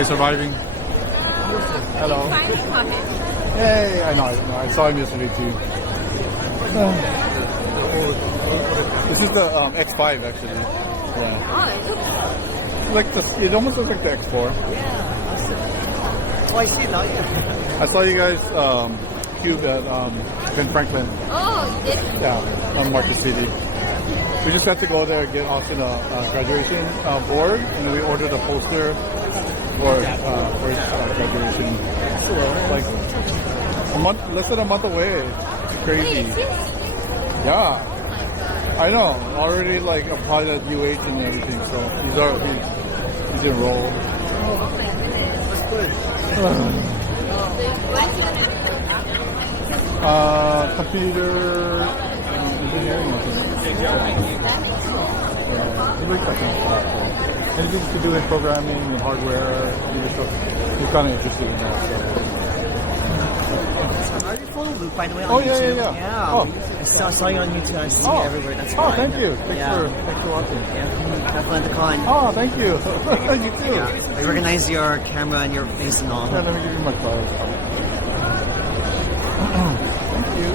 Okay, surviving. Hello. Hey, I know. I saw him yesterday too. This is the X5 actually. Yeah. Like it almost looks like the X4. Oh, I see now. I saw you guys cube at Ben Franklin. Oh, you did? Yeah, on Market City. We just had to go there and get Austin a graduation board, and then we ordered a poster for his graduation. Like a month, less than a month away. It's crazy. Yeah, I know. Already like applied at UH and everything, so he's enrolled. Computer engineering. Anything to do with programming and hardware, he's kind of interested in that. Are you PhotoLuke, by the way, on Oh, YouTube? yeah. Oh. I saw you on YouTube. I see you everywhere. That's fine. Oh, thank you. Thanks for watching. Yeah. Have fun at the con. Oh, thank you. You too. Yeah. I recognize your camera and your face and all. Yeah, let me give you my card. Thank you.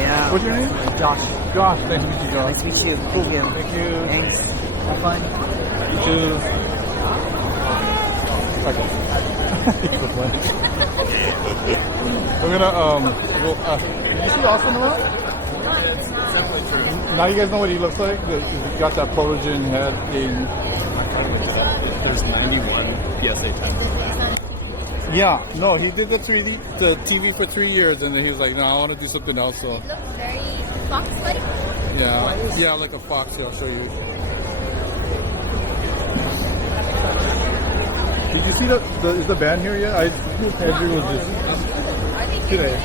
Yeah. What's your name? Josh. Josh. Nice to meet you, Josh. Nice to meet you. Cool. Thank you. Thanks. Have fun. You too. Okay. We're gonna go. Did you see Austin around? Now you guys know what he looks like. He got that Protogen head in. There's 91 PSA 10. Yeah, no, he did the TV for 3 years, and then he was like, "No, I want to do something else." So. It looks very fox-like. Yeah, like a fox. Yeah, I'll show you. Did you see is the band here yet? Andrew was just today.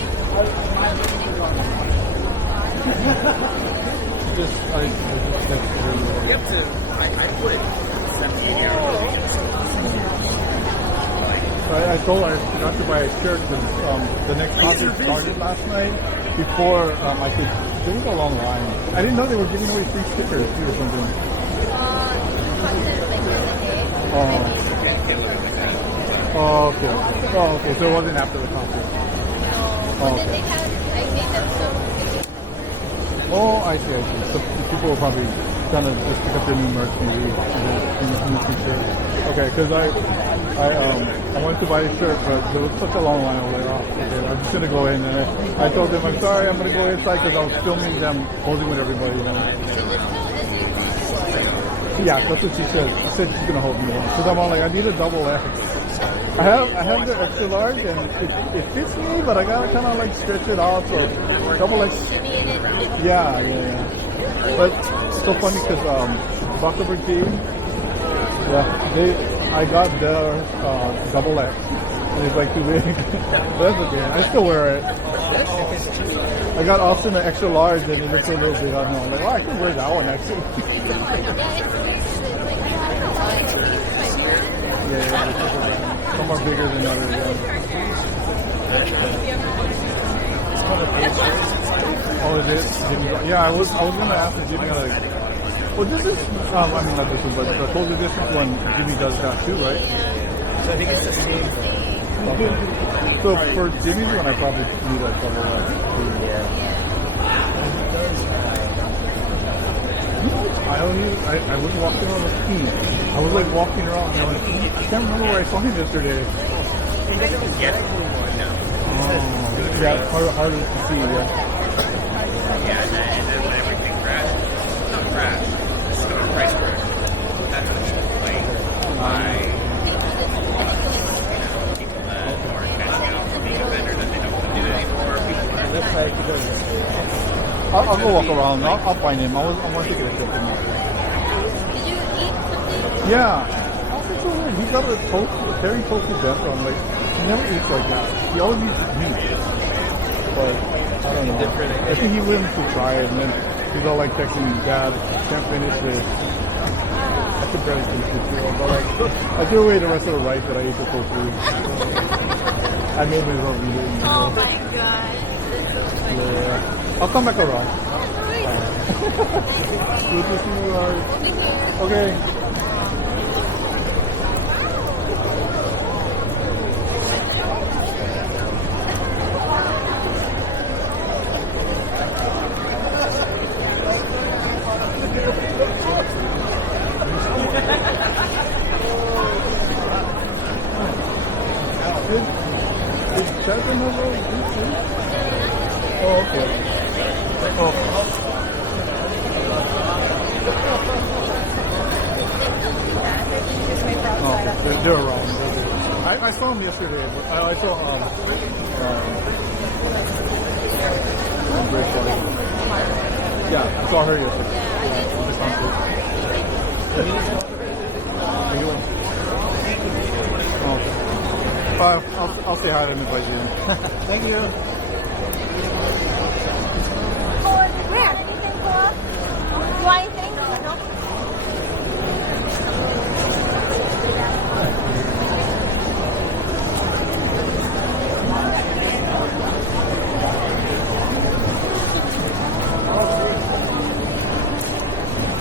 I put 78 hours. I told her I forgot to buy a shirt because the next concert started last night. Before I could, there was a long line. I didn't know they were giving away free stickers too or something. Oh, okay. Oh, okay. So it wasn't after the concert. Oh, okay. Oh, I see. So people will probably kind of just pick up their new merch maybe in the future. Okay, because I wanted to buy a shirt, but there was such a long line over there. Okay, I'm just gonna go in, and I told them, I'm sorry, I'm gonna go inside because I was filming them posing with everybody. Yeah, that's what she said. She said she's gonna hold me on. Because I'm all like, I need a double X. I have the extra large, and it fits me, but I gotta kind of like stretch it out. So double X. Yeah. But it's so funny because Buckerberg team, I got their double X, and it's like too big. That's okay. I still wear it. I got Austin an extra large, and it looks a little big on me. I'm like, oh, I can wear that one actually. Some are bigger than others. Oh, is it? Yeah, I was gonna ask if Jimmy like. Well, this is. I mean, not this one, but the closer distance one, Jimmy does that too, right? So I think it's the same. Okay. So for Jimmy's one, I probably need a couple of. I was walking around the ski. I was like walking around and I can't remember where I saw him yesterday. He doesn't even get it. No. Yeah, it's harder to see, yeah. Yeah, and then when everything crashed, not crashed, so price crash. That's like people that are cashing out from being a vendor that they don't want to do it anymore. I'll go walk around. I'll find him. I want to get a trip from him. Did you eat something? Yeah. He got a very toasted bento. I'm like, he never eats like that. He always eats meat. But I don't know. I think he willing to try it, and then he's all like texting me, Dad, can't finish this. I could barely finish this too. But like, I threw away the rest of the rice that I ate the tofu. I made myself eat it. Oh my god. Yeah. I'll come back around. Good to see you guys. Okay. Oh, okay. Oh. Oh, they're around. I saw them yesterday. But I saw yeah, I saw her yesterday. I'll say hi to him if I see him. Thank you. Where? Why thing? No?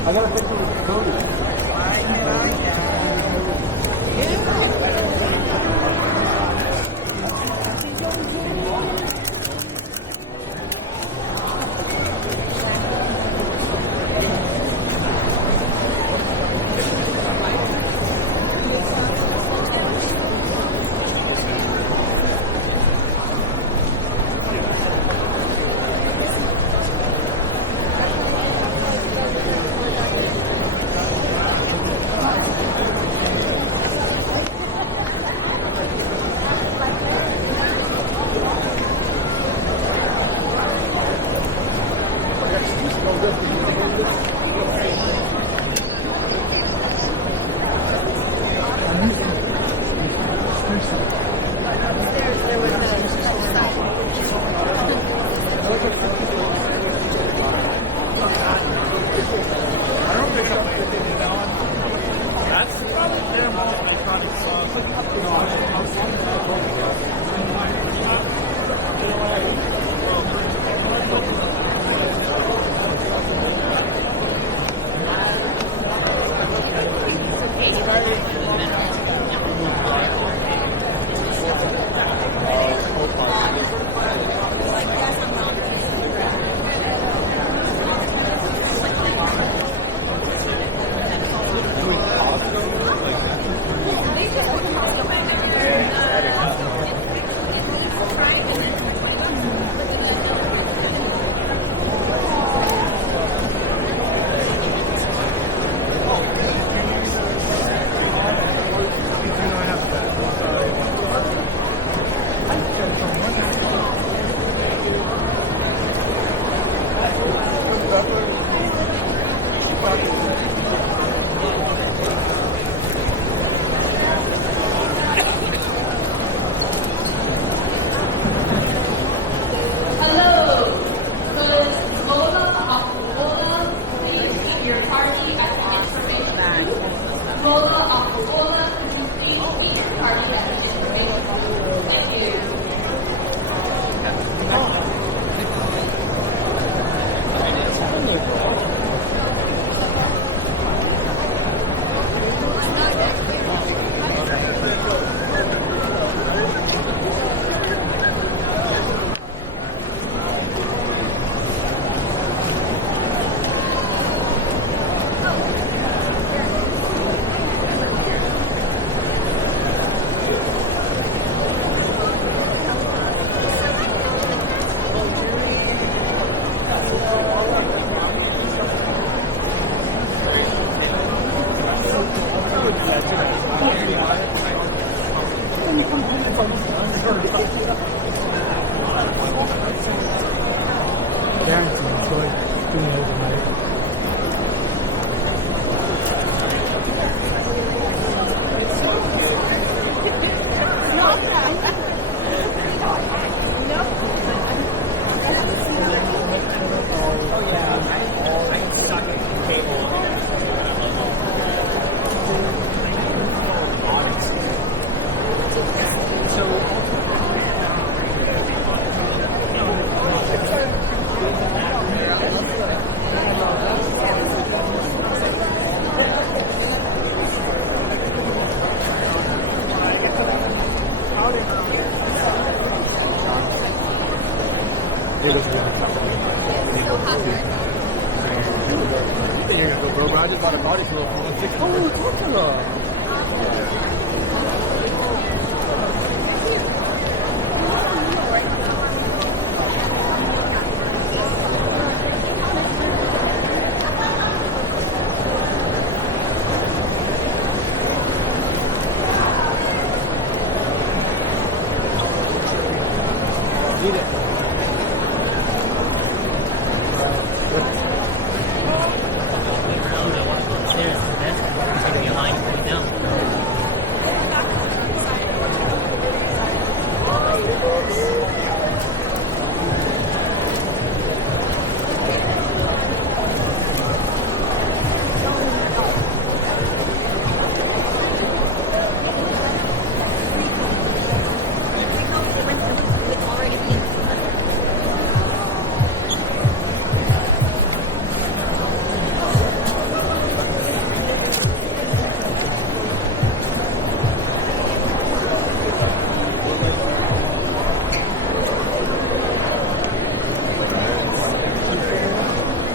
I got a picture with Cody. I just bought a body glove. Oh, talk to her.